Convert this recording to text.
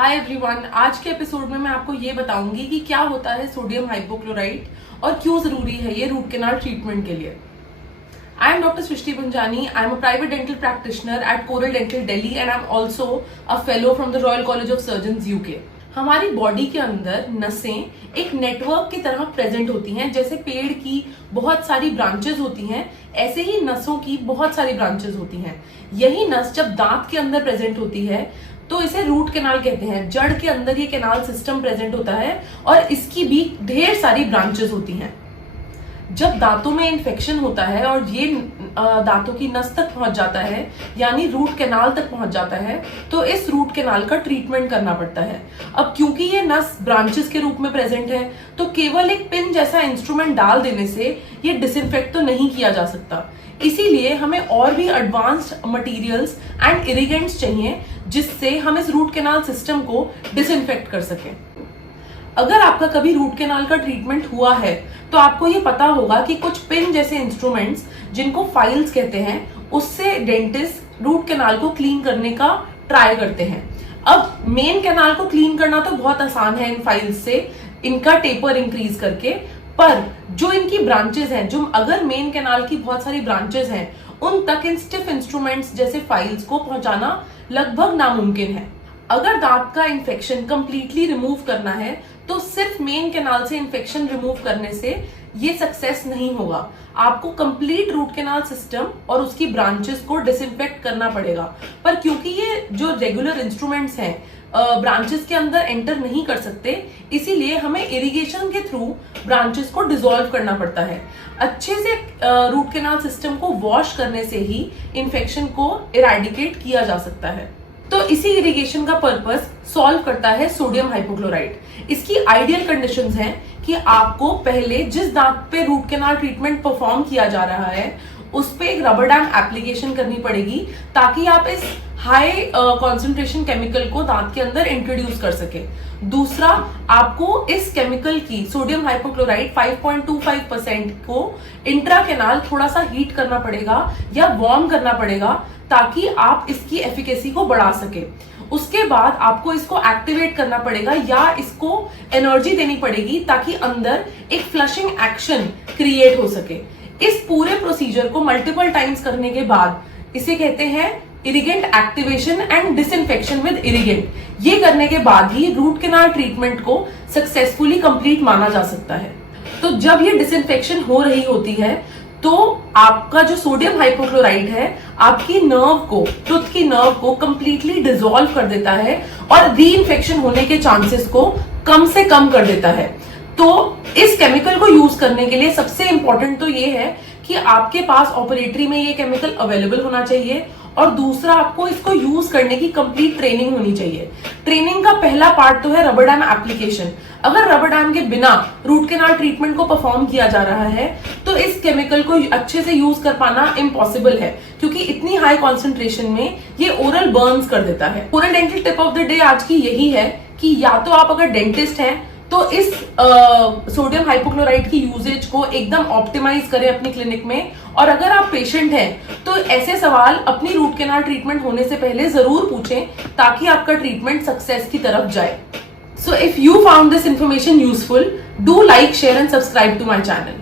Hi everyone, आज के episode में मैं आपको ये बताऊंगी कि क्या होता है सोडियम हाइपोक्लोराइट और क्यों जरूरी है ये रूट कैनाल ट्रीटमेंट के लिए। I am doctor Srishti Panjani. I am a private dental practitioner at Coral Dental Delhi and I am also a fellow from the Royal College of Surgeons UK. हमारी बॉडी के अंदर नसें एक नेटवर्क की तरह प्रेजेंट होती हैं। जैसे पेड़ की बहुत सारी ब्रांचेस होती हैं, ऐसे ही नसों की बहुत सारी ब्रांचेस होती हैं। यही नस जब दांत के अंदर प्रेजेंट होती है तो इसे रूट कैनाल कहते हैं। जड़ के अंदर ये कैनाल सिस्टम प्रेजेंट होता है और इसकी भी ढेर सारी ब्रांचेस होती हैं। जब दांतों में इन्फेक्शन होता है और ये दांतों की नस तक पहुंच जाता है, यानी रूट कैनाल तक पहुंच जाता है, तो इस रूट कैनाल का ट्रीटमेंट करना पड़ता है। अब क्योंकि ये नस ब्रांचेस के रूप में प्रेजेंट है, तो केवल एक पिन जैसा इंस्ट्रूमेंट डाल देने से ये डिसइंफेक्ट तो नहीं किया जा सकता। इसीलिए हमें और भी एडवांस्ड मटेरियल्स एंड इरिगेंट्स चाहिए जिससे हम इस रूट कैनाल सिस्टम को डिसइंफेक्ट कर सकें। अगर आपका कभी रूट कैनाल का ट्रीटमेंट हुआ है तो आपको ये पता होगा कि कुछ पिन जैसे इंस्ट्रूमेंट्स, जिनको फाइल्स कहते हैं, उससे डेंटिस्ट रूट कैनाल को क्लीन करने का ट्राई करते हैं। अब मेन कैनाल को क्लीन करना तो बहुत आसान है इन फाइल्स से, इनका टेपर इंक्रीज करके, पर जो इनकी ब्रांचेस हैं, जो अगर मेन कैनाल की बहुत सारी ब्रांचेस हैं, उन तक इन स्टिफ इंस्ट्रूमेंट्स जैसे फाइल्स को पहुंचाना लगभग नामुमकिन है। अगर दांत का इन्फेक्शन कंप्लीटली रिमूव करना है तो सिर्फ मेन कैनाल से इन्फेक्शन रिमूव करने से ये सक्सेस नहीं होगा। आपको कंप्लीट रूट कैनाल सिस्टम और उसकी ब्रांचेस को डिसइंफेक्ट करना पड़ेगा। पर क्योंकि ये जो रेगुलर इंस्ट्रूमेंट्स हैं ब्रांचेस के अंदर एंटर नहीं कर सकते, इसीलिए हमें इरिगेशन के थ्रू ब्रांचेस को डिसॉल्व करना पड़ता है। अच्छे से रूट कैनाल सिस्टम को वॉश करने से ही इन्फेक्शन को इरेडिकेट किया जा सकता है। तो इसी इरिगेशन का पर्पस सॉल्व करता है सोडियम हाइपोक्लोराइट। इसकी आइडियल कंडीशंस हैं कि आपको पहले जिस दांत पे रूट कैनाल ट्रीटमेंट परफॉर्म किया जा रहा है उस पे एक रबर डैम एप्लीकेशन करनी पड़ेगी, ताकि आप इस हाई कॉन्सेंट्रेशन केमिकल को दांत के अंदर इंट्रोड्यूस कर सके। दूसरा, आपको इस केमिकल की सोडियम हाइपोक्लोराइट 5.25% को इंट्रा कैनाल थोड़ा सा हीट करना पड़ेगा या वार्म करना पड़ेगा, ताकि आप इसकी एफिकेसी को बढ़ा सके। उसके बाद आपको इसको एक्टिवेट करना पड़ेगा या इसको एनर्जी देनी पड़ेगी, ताकि अंदर एक फ्लशिंग एक्शन क्रिएट हो सके। इस पूरे प्रोसीजर को मल्टीपल टाइम्स करने के बाद इसे कहते हैं इरिगेंट एक्टिवेशन एंड डिसइंफेक्शन विद इरिगेंट। ये करने के बाद ही रूट कैनाल ट्रीटमेंट को सक्सेसफुली कंप्लीट माना जा सकता है। तो जब ये डिसइंफेक्शन हो रही होती है तो आपका जो सोडियम हाइपोक्लोराइट है आपकी नर्व को, टूथ की नर्व को कंप्लीटली डिसॉल्व कर देता है और री इन्फेक्शन होने के चांसेस को कम से कम कर देता है। तो इस केमिकल को यूज करने के लिए सबसे इंपॉर्टेंट तो ये है कि आपके पास ऑपरेटरी में ये केमिकल अवेलेबल होना चाहिए, और दूसरा, आपको इसको यूज करने की कंप्लीट ट्रेनिंग होनी चाहिए। ट्रेनिंग का पहला पार्ट तो है रबर डैम एप्लीकेशन। अगर रबर डैम के बिना रूट कैनाल ट्रीटमेंट को परफॉर्म किया जा रहा है तो इस केमिकल को अच्छे से यूज कर पाना इम्पॉसिबल है, क्योंकि इतनी हाई कॉन्सेंट्रेशन में ये ओरल बर्न्स कर देता है। Oral dental tip of the day आज की यही है कि या तो आप अगर डेंटिस्ट हैं तो इस सोडियम हाइपोक्लोराइट की यूजेज को एकदम ऑप्टिमाइज करें अपनी क्लिनिक में, और अगर आप पेशेंट हैं तो ऐसे सवाल अपनी रूट कैनाल ट्रीटमेंट होने से पहले जरूर पूछें, ताकि आपका ट्रीटमेंट सक्सेस की तरफ जाए। So if you found this information useful, do like, share and subscribe to my channel.